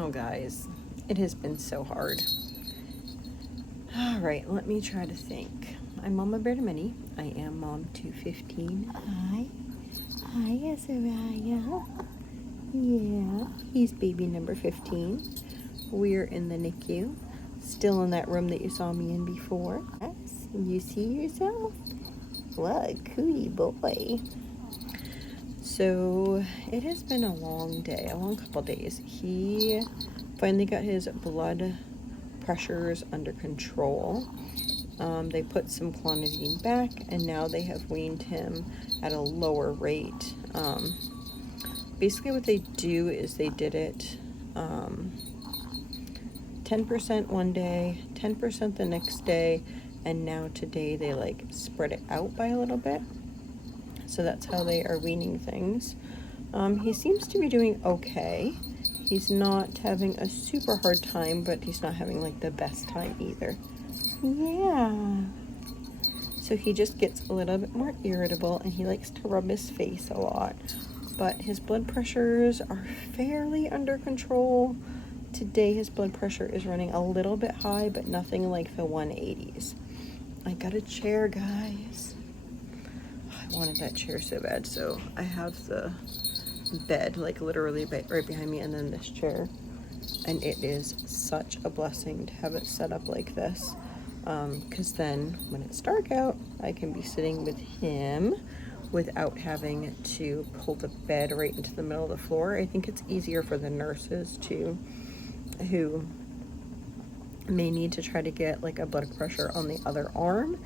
Oh, guys, it has been so hard. All right, let me try to think. I'm Mama Bear to Many. I am mom to 15. Hi, Azariah. Yeah, he's baby number 15. We're in the NICU, still in that room that you saw me in before. Yes, you see yourself? What, cootie boy. So it has been a long day, a long couple days. He finally got his blood pressures under control. They put some clonidine back, and now they have weaned him at a lower rate. Basically what they do is they did it 10% one day, 10% the next day, and now today they like spread it out by a little bit. So that's how they are weaning things. He seems to be doing okay. He's not having a super hard time, but he's not having like the best time either. Yeah. So he just gets a little bit more irritable, and he likes to rub his face a lot. But his blood pressures are fairly under control. Today his blood pressure is running a little bit high, but nothing like the 180s. I got a chair, guys. I wanted that chair so bad, so I have the bed like literally right behind me, and then this chair, and it is such a blessing to have it set up like this, because then when it's dark out I can be sitting with him without having to pull the bed right into the middle of the floor. I think it's easier for the nurses too, who may need to try to get like a blood pressure on the other arm,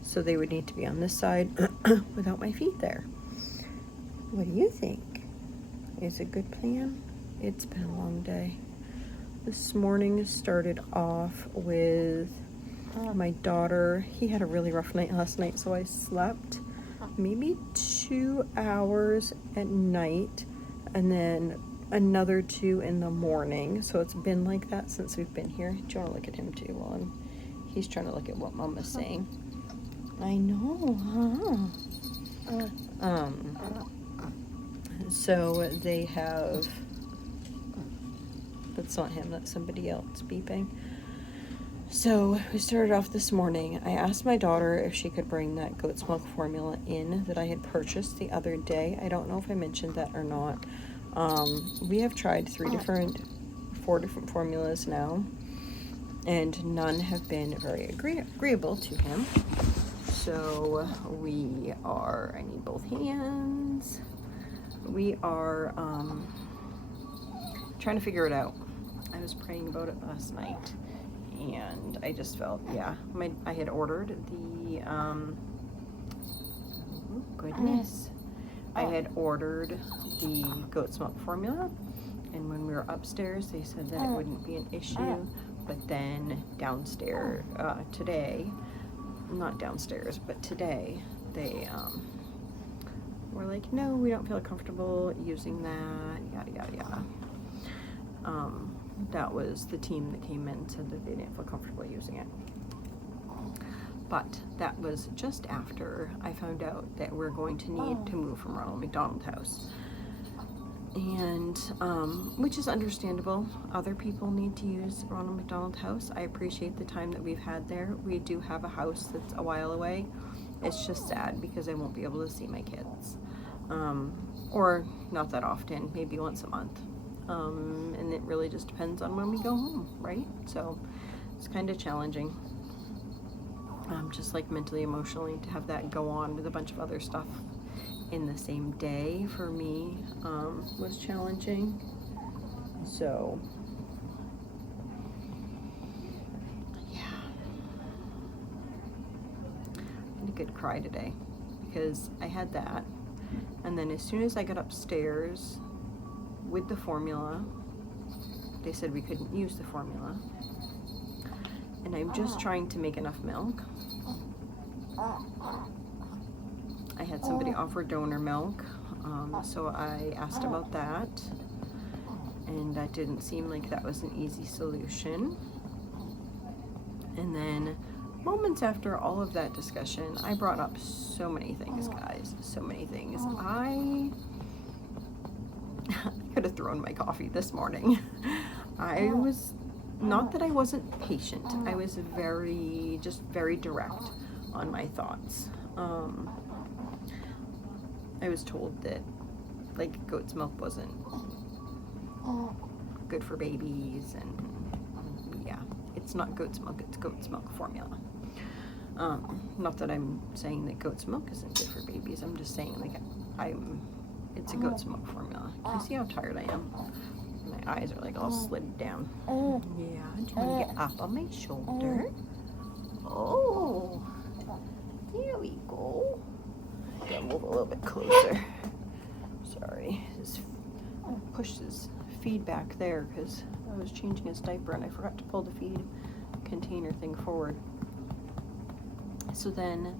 so they would need to be on this side without my feet there. What do you think? Is it a good plan? It's been a long day. This morning started off with my daughter. He had a really rough night last night, so I slept maybe 2 hours at night and then another 2 in the morning. So it's been like that since we've been here. Do you want to look at him too while he's trying to look at what Mama's saying? I know, huh? So they have, that's not him, that's somebody else beeping. So we started off this morning. I asked my daughter if she could bring that goat's milk formula in that I had purchased the other day. I don't know if I mentioned that or not. We have tried 4 different formulas now, and none have been very agreeable to him. So we are, I need both hands. We are trying to figure it out. I was praying about it last night, and I just felt, yeah, I had ordered the, oh goodness. I had ordered the goat's milk formula, and when we were upstairs, they said that it wouldn't be an issue, but then downstairs, today, not downstairs, but today, they, we're like, no, we don't feel comfortable using that, yada, yada, yada. That was the team that came in and said that they didn't feel comfortable using it. But that was just after I found out that we're going to need to move from Ronald McDonald House. And, which is understandable. Other people need to use Ronald McDonald House. I appreciate the time that we've had there. We do have a house that's a while away. It's just sad because I won't be able to see my kids. Or not that often, maybe once a month. And it really just depends on when we go home, right? So it's kind of challenging. Just like mentally, emotionally, to have that go on with a bunch of other stuff in the same day for me was challenging. So yeah, I had a good cry today because I had that, and then as soon as I got upstairs with the formula, they said we couldn't use the formula, and I'm just trying to make enough milk. I had somebody offer donor milk, so I asked about that, and that didn't seem like that was an easy solution. And then moments after all of that discussion, I brought up so many things, guys, so many things. I could have thrown my coffee this morning. I was, not that I wasn't patient, I was very direct on my thoughts. I was told that like goat's milk wasn't good for babies, and yeah, it's not goat's milk, it's goat's milk formula. Not that I'm saying that goat's milk isn't good for babies, I'm just saying like it's a goat's milk formula. Can you see how tired I am? My eyes are like all slid down. Yeah, do you want to get up on my shoulder? Oh, there we go. Gotta move a little bit closer. Sorry, pushed his feed back there because I was changing his diaper and I forgot to pull the feed container thing forward. So then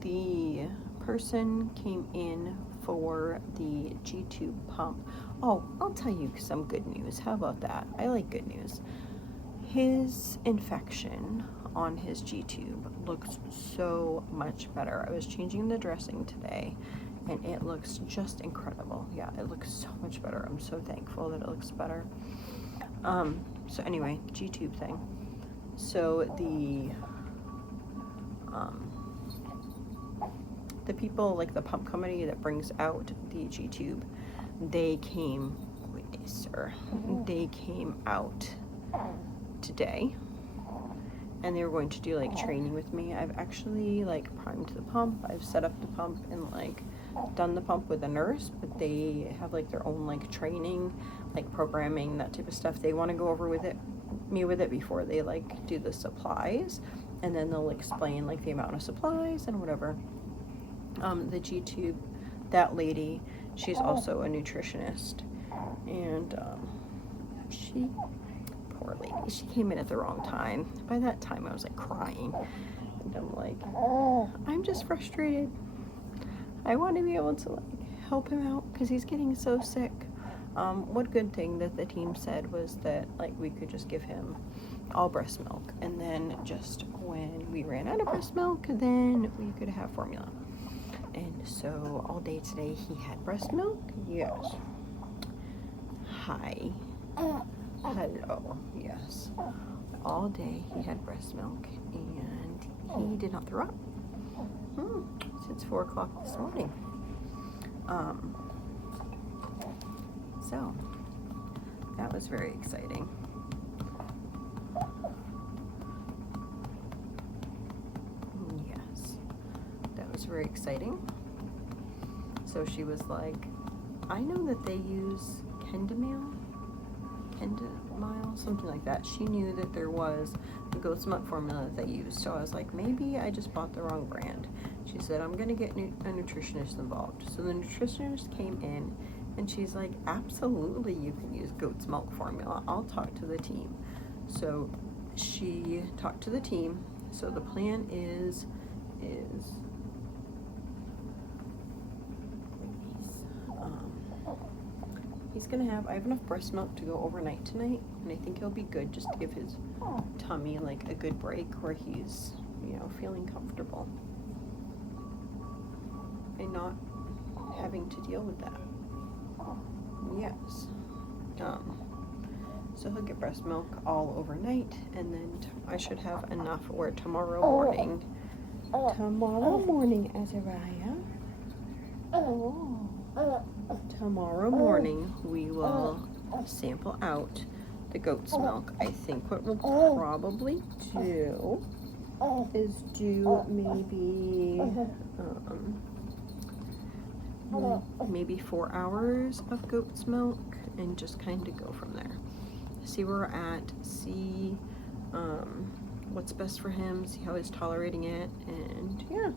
the person came in for the G-tube pump. Oh, I'll tell you some good news. How about that? I like good news. His infection on his G-tube looks so much better. I was changing the dressing today and it looks just incredible. Yeah, it looks so much better. I'm so thankful that it looks better. So anyway, G-tube thing. So the people, like the pump company that brings out the G-tube, they came out today, and they were going to do like training with me. I've actually like primed the pump, I've set up the pump and like done the pump with a nurse, but they have like their own like training, like programming, that type of stuff. They want to go over with me with it before they like do the supplies, and then they'll explain like the amount of supplies and whatever. The G-tube, that lady, she's also a nutritionist, and she, poor lady, she came in at the wrong time. By that time I was like crying, and I'm like, I'm just frustrated. I want to be able to like help him out because he's getting so sick. One good thing that the team said was that like we could just give him all breast milk, and then just when we ran out of breast milk, then we could have formula. And so all day today he had breast milk. Yes. Hi. Hello. Yes. All day he had breast milk, and he did not throw up since 4 o'clock this morning. So that was very exciting. Yes, that was very exciting. So she was like, I know that they use Kendamil, something like that. She knew that there was a goat's milk formula that they used. So I was like, maybe I just bought the wrong brand. She said, I'm going to get a nutritionist involved. So the nutritionist came in and she's like, absolutely, you can use goat's milk formula. I'll talk to the team. So she talked to the team. So the plan is he's gonna have, I have enough breast milk to go overnight tonight, and I think he'll be good just to give his tummy like a good break where he's, you know, feeling comfortable and not having to deal with that. Yes. So he'll get breast milk all overnight, and then I should have enough where tomorrow morning, Azariah, tomorrow morning we will sample out the goat's milk. I think what we'll probably do is do maybe 4 hours of goat's milk and just kind of go from there. See where we're at, see what's best for him, see how he's tolerating it, and yeah,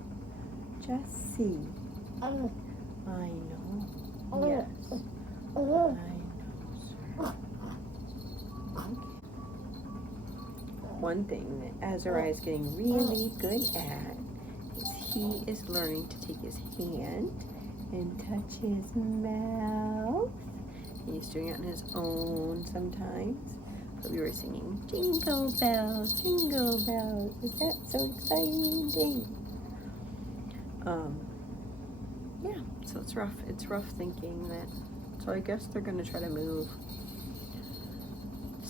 just see. I know. Yes. I know, sir. Okay. One thing that Azariah is getting really good at is he is learning to take his hand and touch his mouth. He's doing it on his own sometimes. But we were singing Jingle Bells, Jingle Bells. Is that so exciting? Yeah, so it's rough. It's rough thinking that. So I guess they're going to try to move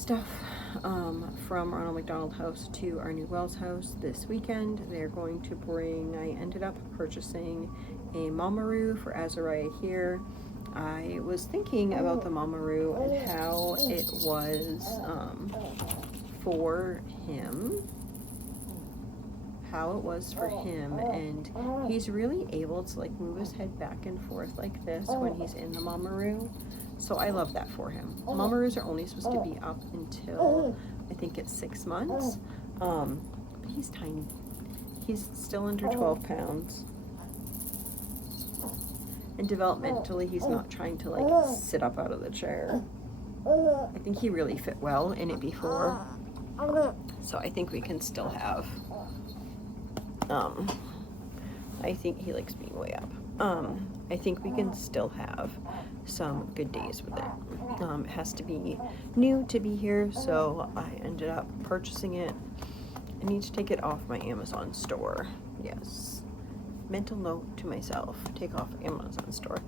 stuff from Ronald McDonald House to our new Wells house this weekend. They're going to bring, I ended up purchasing a Mamaroo for Azariah here. I was thinking about the Mamaroo and how it was for him. And he's really able to like move his head back and forth like this when he's in the Mamaroo. So I love that for him. Mamaroos are only supposed to be up until I think it's 6 months. But he's tiny. He's still under 12 pounds. And developmentally, he's not trying to like sit up out of the chair. I think he really fit well in it before. So I think we can still have, I think he likes being way up. I think we can still have some good days with it. It has to be new to be here, so I ended up purchasing it. I need to take it off my Amazon store. Yes. Mental note to myself, take off Amazon store.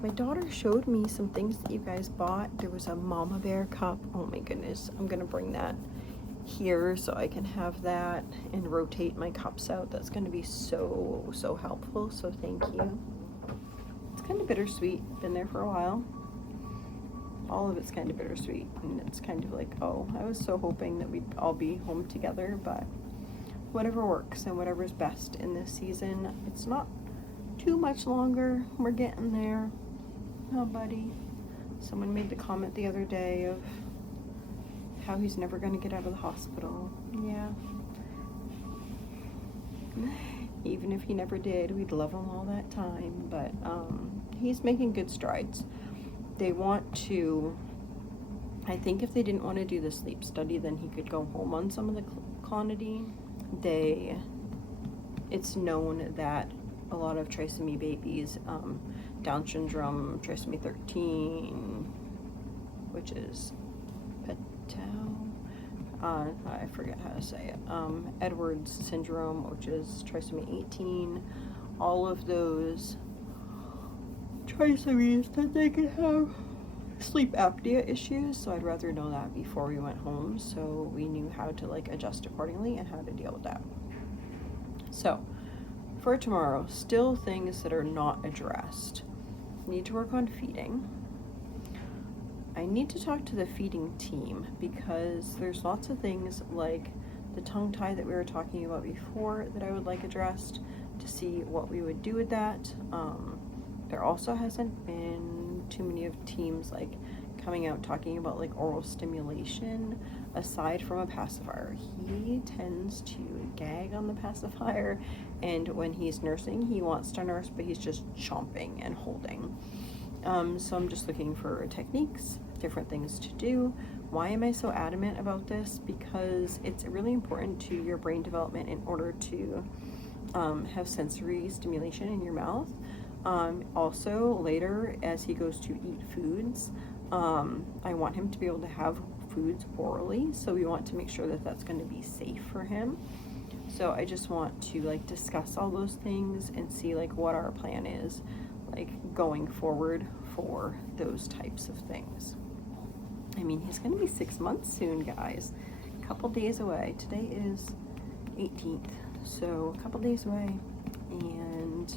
My daughter showed me some things that you guys bought. There was a mama bear cup. Oh my goodness, I'm gonna bring that here so I can have that and rotate my cups out. That's gonna be so helpful, so thank you. It's kind of bittersweet, been there for a while. All of it's kind of bittersweet, and it's kind of like, oh, I was so hoping that we'd all be home together, but whatever works and whatever's best in this season. It's not too much longer. We're getting there. Oh, buddy. Someone made the comment the other day of how he's never going to get out of the hospital. Yeah. Even if he never did, we'd love him all that time. But he's making good strides. They want to, I think if they didn't want to do the sleep study, then he could go home on some of the clonidine. It's known that a lot of trisomy babies, Down syndrome, trisomy 13, which is I forget how to say it, Edwards syndrome, which is trisomy 18, all of those trisomies that they could have sleep apnea issues, so I'd rather know that before we went home so we knew how to like adjust accordingly and how to deal with that. So for tomorrow, still things that are not addressed. Need to work on feeding. I need to talk to the feeding team because there's lots of things like the tongue tie that we were talking about before that I would like addressed to see what we would do with that. There also hasn't been too many of teams like coming out talking about like oral stimulation aside from a pacifier. He tends to gag on the pacifier, and when he's nursing he wants to nurse, but he's just chomping and holding. So I'm just looking for techniques, different things to do. Why am I so adamant about this? Because it's really important to your brain development in order to have sensory stimulation in your mouth. Also later as he goes to eat foods, I want him to be able to have foods orally, so we want to make sure that that's going to be safe for him. So I just want to like discuss all those things and see like what our plan is like going forward for those types of things. I mean, he's going to be 6 months soon, guys. A couple days away. Today is 18th, so a couple days away, and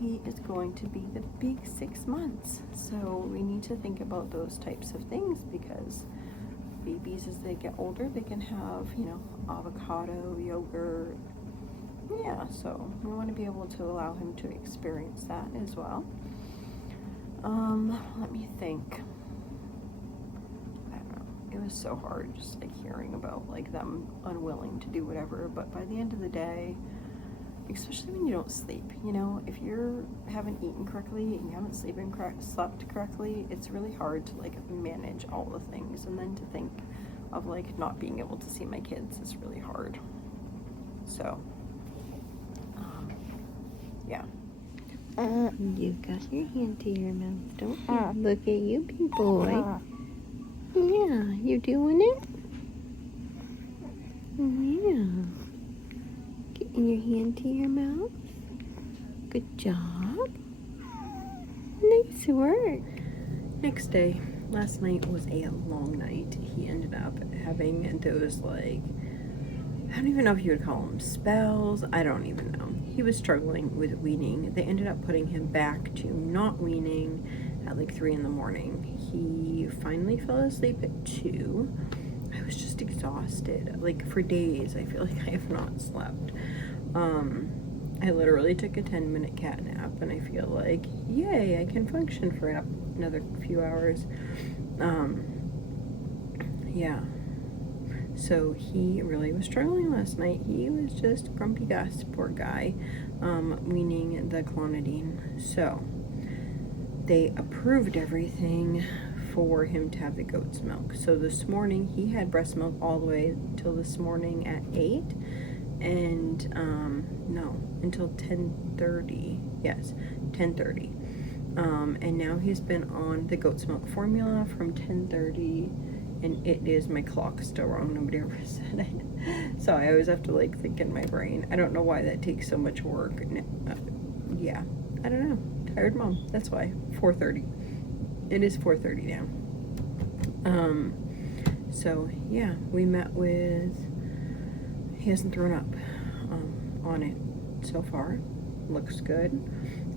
he is going to be the big 6 months. So we need to think about those types of things because babies, as they get older, they can have, you know, avocado, yogurt. Yeah, so we want to be able to allow him to experience that as well. Let me think. I don't know. It was so hard just like hearing about like them unwilling to do whatever, but by the end of the day, especially when you don't sleep, you know, if you haven't eaten correctly and you haven't slept correctly, it's really hard to like manage all the things, and then to think of like not being able to see my kids is really hard. So yeah. You got your hand to your mouth, don't you? Look at you, big boy. Yeah, you doing it? Yeah. Getting your hand to your mouth. Good job. Nice work. Next day, last night was a long night. He ended up having those, like, I don't even know if you would call them spells. I don't even know. He was struggling with weaning. They ended up putting him back to not weaning at like 3 in the morning. He finally fell asleep at 2. I was just exhausted. Like, for days, I feel like I have not slept. I literally took a 10-minute cat nap, and I feel like, yay, I can function for another few hours. Yeah. So he really was struggling last night. He was just grumpy Gus, poor guy, weaning the clonidine. So they approved everything for him to have the goat's milk. So this morning he had breast milk all the way till this morning at 8, and no, until 10:30. Yes, 10:30. And now he's been on the goat's milk formula from 10:30. And it is, my clock's still wrong, nobody ever said it. So I always have to like think in my brain. I don't know why that takes so much work. Yeah, I don't know. Tired mom, that's why. 4:30. It is 4:30 now. So yeah, we met with, he hasn't thrown up on it so far. Looks good.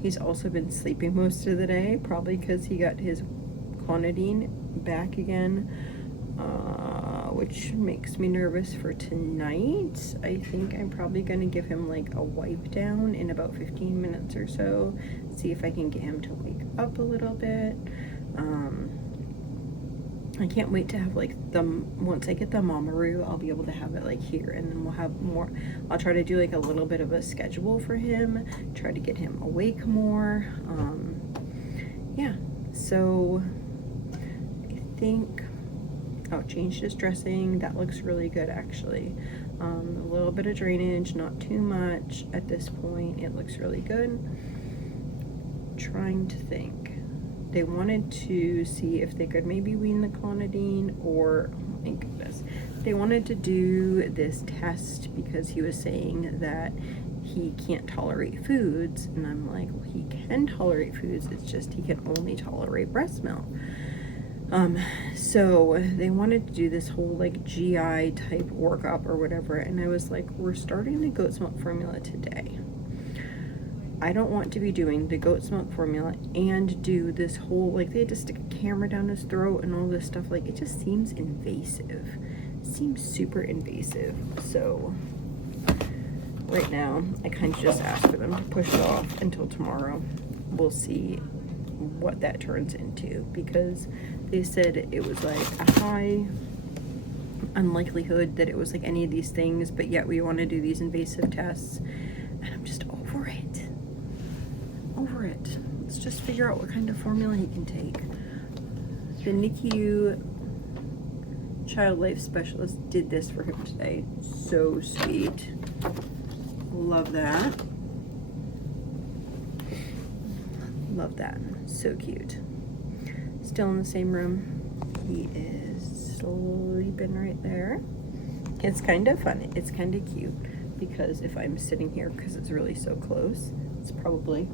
He's also been sleeping most of the day, probably because he got his clonidine back again. Which makes me nervous for tonight. I think I'm probably going to give him like a wipe down in about 15 minutes or so. See if I can get him to wake up a little bit. I can't wait to have like once I get the Mamaroo, I'll be able to have it like here, and then we'll have more. I'll try to do like a little bit of a schedule for him, try to get him awake more. Yeah, so I think, changed his dressing. That looks really good, actually. A little bit of drainage, not too much at this point. It looks really good. Trying to think. They wanted to see if they could maybe wean the clonidine, or, oh my goodness, they wanted to do this test because he was saying that he can't tolerate foods. And I'm like, well, he can tolerate foods. It's just he can only tolerate breast milk. So they wanted to do this whole like GI type workup or whatever, and I was like, we're starting the goat's milk formula today. I don't want to be doing the goat's milk formula and do this whole, like, they had to stick a camera down his throat and all this stuff. Like, it just seems invasive. It seems super invasive. So right now I kind of just asked for them to push it off until tomorrow. We'll see what that turns into, because they said it was like a high unlikelihood that it was like any of these things, but yet we want to do these invasive tests, and I'm just over it. Let's just figure out what kind of formula he can take. The NICU child life specialist did this for him today. So sweet. Love that. Love that. So cute. Still in the same room. He is sleeping right there. It's kind of fun. It's kind of cute, because if I'm sitting here, because it's really so close, it's probably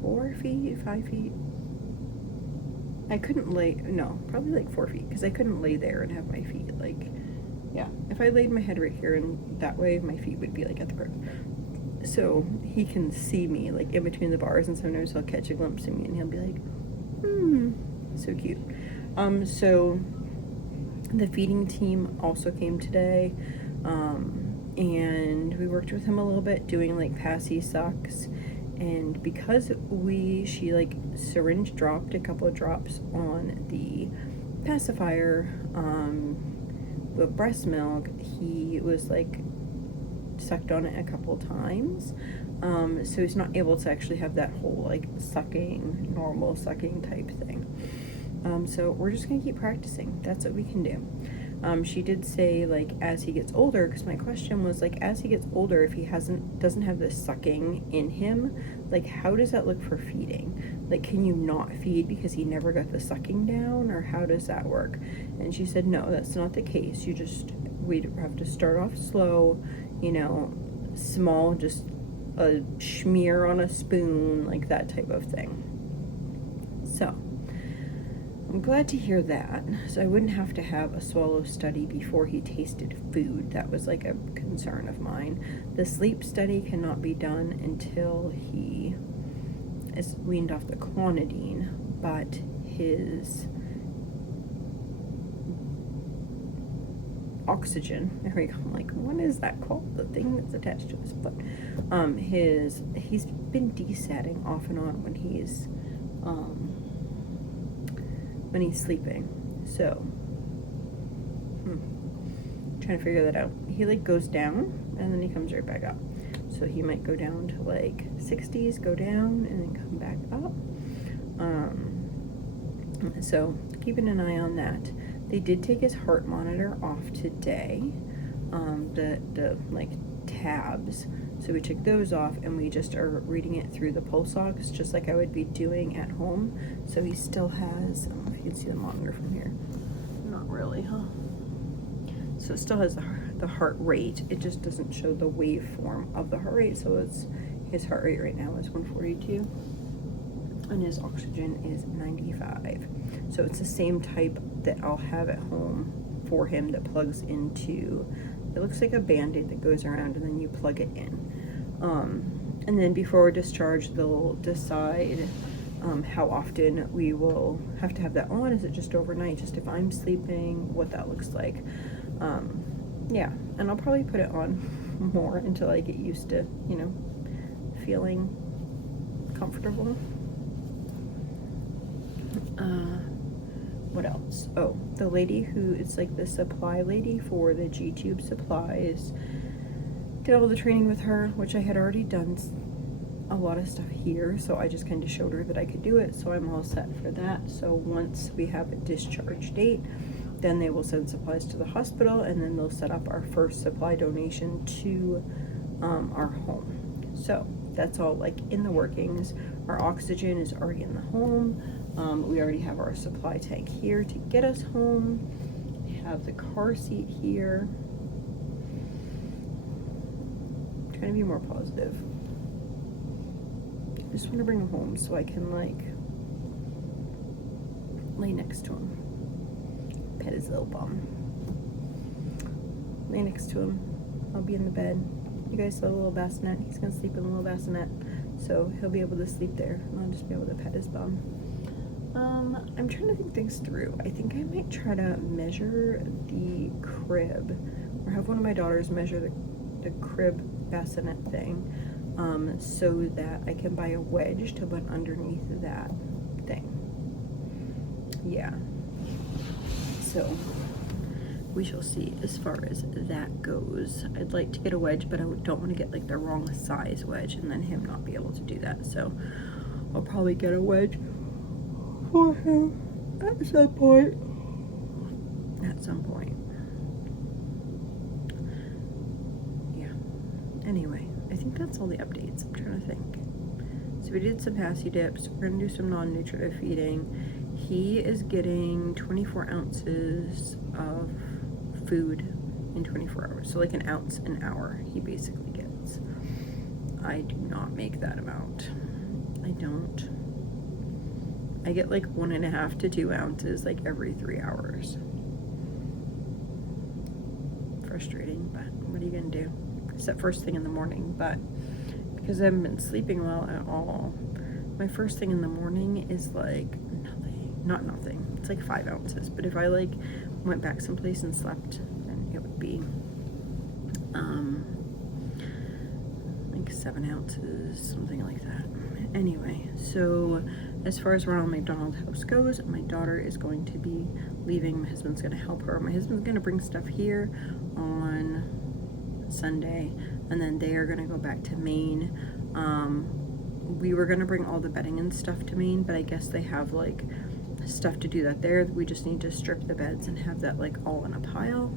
4 feet, 5 feet. I couldn't probably like 4 feet, because I couldn't lay there and have my feet like, yeah. If I laid my head right here, and that way my feet would be like at the ground. So he can see me like in between the bars, and sometimes he'll catch a glimpse of me and he'll be like, so cute. So the feeding team also came today, and we worked with him a little bit doing like passy sucks. And because she like syringe dropped a couple of drops on the pacifier with breast milk, he was like sucked on it a couple times, so he's not able to actually have that whole like sucking, normal sucking type thing. So we're just gonna keep practicing. That's what we can do. She did say like as he gets older, because my question was like, as he gets older, if he doesn't have this sucking in him, like how does that look for feeding? Like, can you not feed because he never got the sucking down, or how does that work? And she said no, that's not the case. We'd have to start off slow, small, just a smear on a spoon, like that type of thing. So I'm glad to hear that. So I wouldn't have to have a swallow study before he tasted food. That was like a concern of mine. The sleep study cannot be done until he is weaned off the clonidine, but his oxygen, there we go, I'm like, what is that called? The thing that's attached to his foot. He's been desatting off and on when he's sleeping. So, trying to figure that out. He like goes down and then he comes right back up. So he might go down to like 60s, go down, and then come back up. So keeping an eye on that. They did take his heart monitor off today. The like tabs. So we took those off and we just are reading it through the pulse ox, just like I would be doing at home. So he still has, I don't know if you can see the monitor from here. Not really, huh? So it still has the heart rate. It just doesn't show the waveform of the heart rate. So his heart rate right now is 142 and his oxygen is 95. So it's the same type that I'll have at home for him that plugs into, it looks like a Band-Aid that goes around and then you plug it in. And then before discharge, they'll decide how often we will have to have that on. Is it just overnight, just if I'm sleeping, what that looks like. Yeah, and I'll probably put it on more until I get used to, feeling comfortable. What else? Oh, the lady who is like the supply lady for the G-Tube supplies, did all the training with her, which I had already done a lot of stuff here, so I just kind of showed her that I could do it, so I'm all set for that. So once we have a discharge date, then they will send supplies to the hospital, and then they'll set up our first supply donation to our home. So that's all like in the workings. Our oxygen is already in the home. We already have our supply tank here to get us home. We have the car seat here. I'm trying to be more positive. I just want to bring him home so I can like lay next to him. Pet his little bum. Lay next to him. I'll be in the bed. You guys saw the little bassinet. He's gonna sleep in the little bassinet, so he'll be able to sleep there, and I'll just be able to pet his bum. I'm trying to think things through. I think I might try to measure the crib, or have one of my daughters measure the crib bassinet thing, so that I can buy a wedge to put underneath that thing. Yeah. So we shall see as far as that goes. I'd like to get a wedge, but I don't want to get like the wrong size wedge and then him not be able to do that. So I'll probably get a wedge for him at some point. Yeah. Anyway, I think that's all the updates. I'm trying to think. So we did some passy dips. We're gonna do some non-nutritive feeding. He is getting 24 ounces of food in 24 hours. So like an ounce an hour he basically gets. I do not make that amount. I don't. I get like 1.5 to 2 ounces like every 3 hours. Frustrating, but what are you gonna do? Except first thing in the morning, but because I haven't been sleeping well at all, my first thing in the morning is like not nothing. It's like 5 ounces. But if I like went back someplace and slept, then it would be like 7 ounces, something like that. Anyway, so as far as Ronald McDonald House goes, my daughter is going to be leaving. My husband's going to help her. My husband's going to bring stuff here on Sunday, and then they are going to go back to Maine. We were going to bring all the bedding and stuff to Maine, but I guess they have like stuff to do that there. We just need to strip the beds and have that like all in a pile.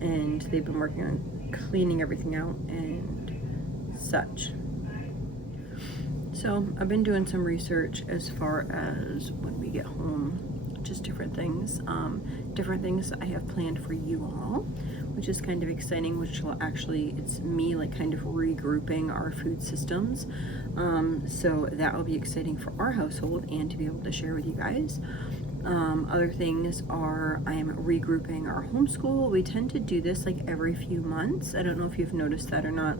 And they've been working on cleaning everything out and such. So I've been doing some research as far as when we get home, just different things I have planned for you all. which is kind of exciting, which will actually, it's me like kind of regrouping our food systems. So that will be exciting for our household and to be able to share with you guys. Other things are I'm regrouping our homeschool. We tend to do this like every few months. I don't know if you've noticed that or not.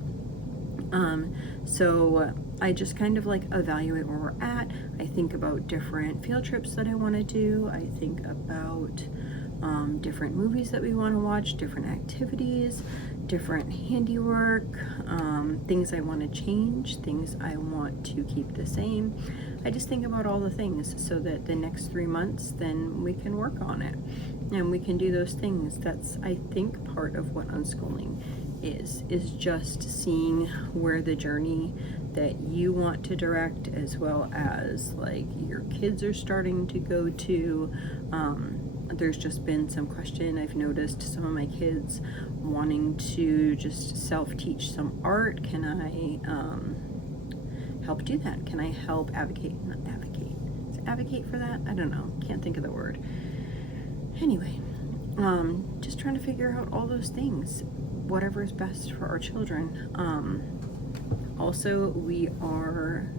So I just kind of like evaluate where we're at. I think about different field trips that I want to do. I think about different movies that we want to watch, different activities, different handiwork, things I want to change, things I want to keep the same. I just think about all the things so that the next 3 months then we can work on it and we can do those things. That's, I think, part of what unschooling is just seeing where the journey that you want to direct, as well as like your kids are starting to go to. There's just been some question. I've noticed some of my kids wanting to just self-teach some art. Can I help do that? Can I help advocate? Not advocate. Is it advocate for that? I don't know. Can't think of the word. Anyway, just trying to figure out all those things, whatever is best for our children. Also, we are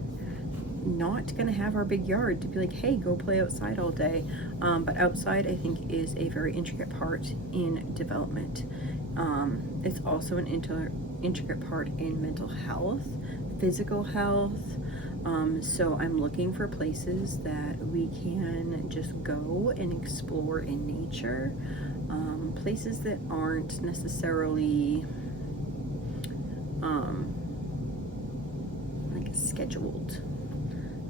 not gonna have our big yard to be like, hey, go play outside all day. But outside, I think, is a very intricate part in development. It's also an intricate part in mental health, physical health. So I'm looking for places that we can just go and explore in nature. Places that aren't necessarily like scheduled,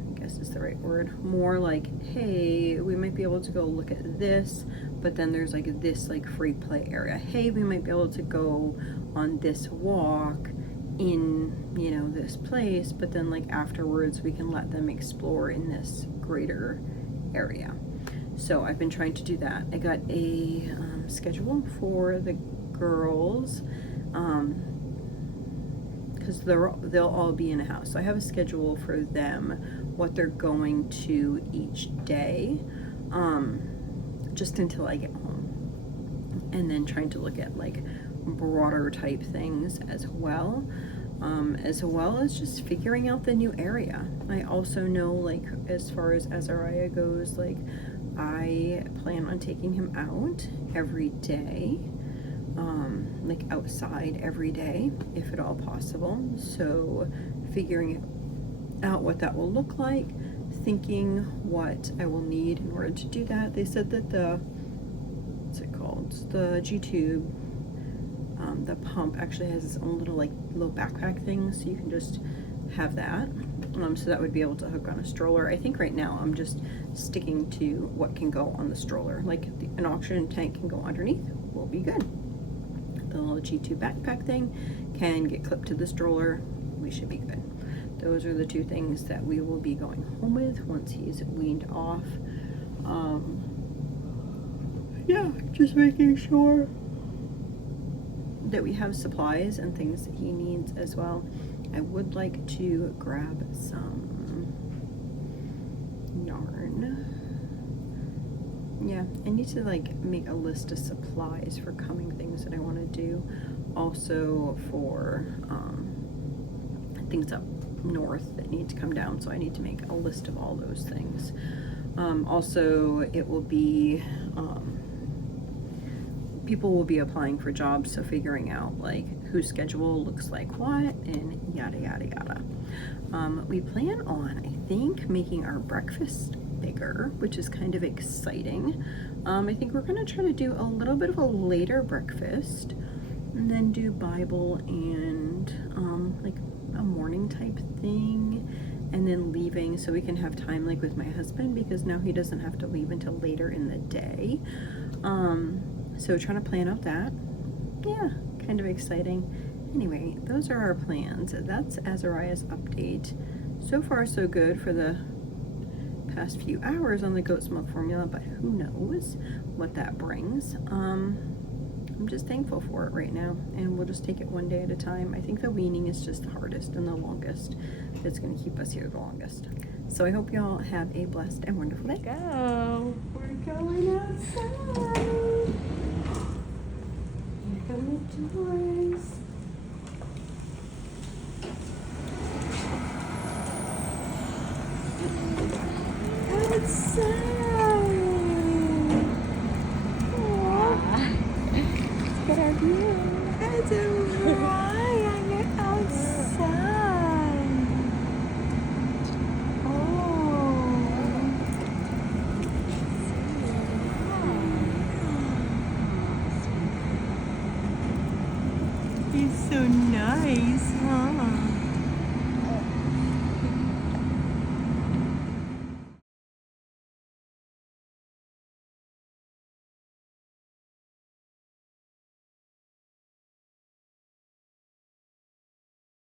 I guess is the right word. More like, hey, we might be able to go look at this, but then there's like this like free play area. Hey, we might be able to go on this walk in, you know, this place, but then like afterwards we can let them explore in this greater area. So I've been trying to do that. I got a schedule for the girls because they'll all be in a house. So I have a schedule for them, what they're going to each day, just until I get home. And then trying to look at like broader type things as well as just figuring out the new area. I also know, like, as far as Azariah goes, like, I plan on taking him out every day, like outside every day, if at all possible. So figuring out what that will look like, thinking what I will need in order to do that. They said that the G-tube, the pump actually has its own little backpack thing, so you can just have that. So that would be able to hook on a stroller. I think right now I'm just sticking to what can go on the stroller. Like an oxygen tank can go underneath, we'll be good. The little G2 backpack thing can get clipped to the stroller, we should be good. Those are the two things that we will be going home with once he's weaned off. Yeah, just making sure that we have supplies and things that he needs as well. I would like to grab some yarn. Yeah, I need to like make a list of supplies for coming things that I want to do. Also for things up north that need to come down, so I need to make a list of all those things. Also, it will be people will be applying for jobs, so figuring out like whose schedule looks like what and yada yada yada. We plan on, I think, making our breakfast bigger, which is kind of exciting. I think we're gonna try to do a little bit of a later breakfast and then do Bible and like a morning type thing, and then leaving so we can have time like with my husband, because now he doesn't have to leave until later in the day. So trying to plan out that. Yeah, kind of exciting. Anyway, those are our plans. That's Azariah's update. So far so good for the past few hours on the goat's milk formula, but who knows what that brings. I'm just thankful for it right now, and we'll just take it one day at a time. I think the weaning is just the hardest and the longest. It's going to keep us here the longest. So I hope y'all have a blessed and wonderful day. Go! We're going outside! Open the doors. Outside. Let's get our view. Azariah, you're outside. He's so nice, huh?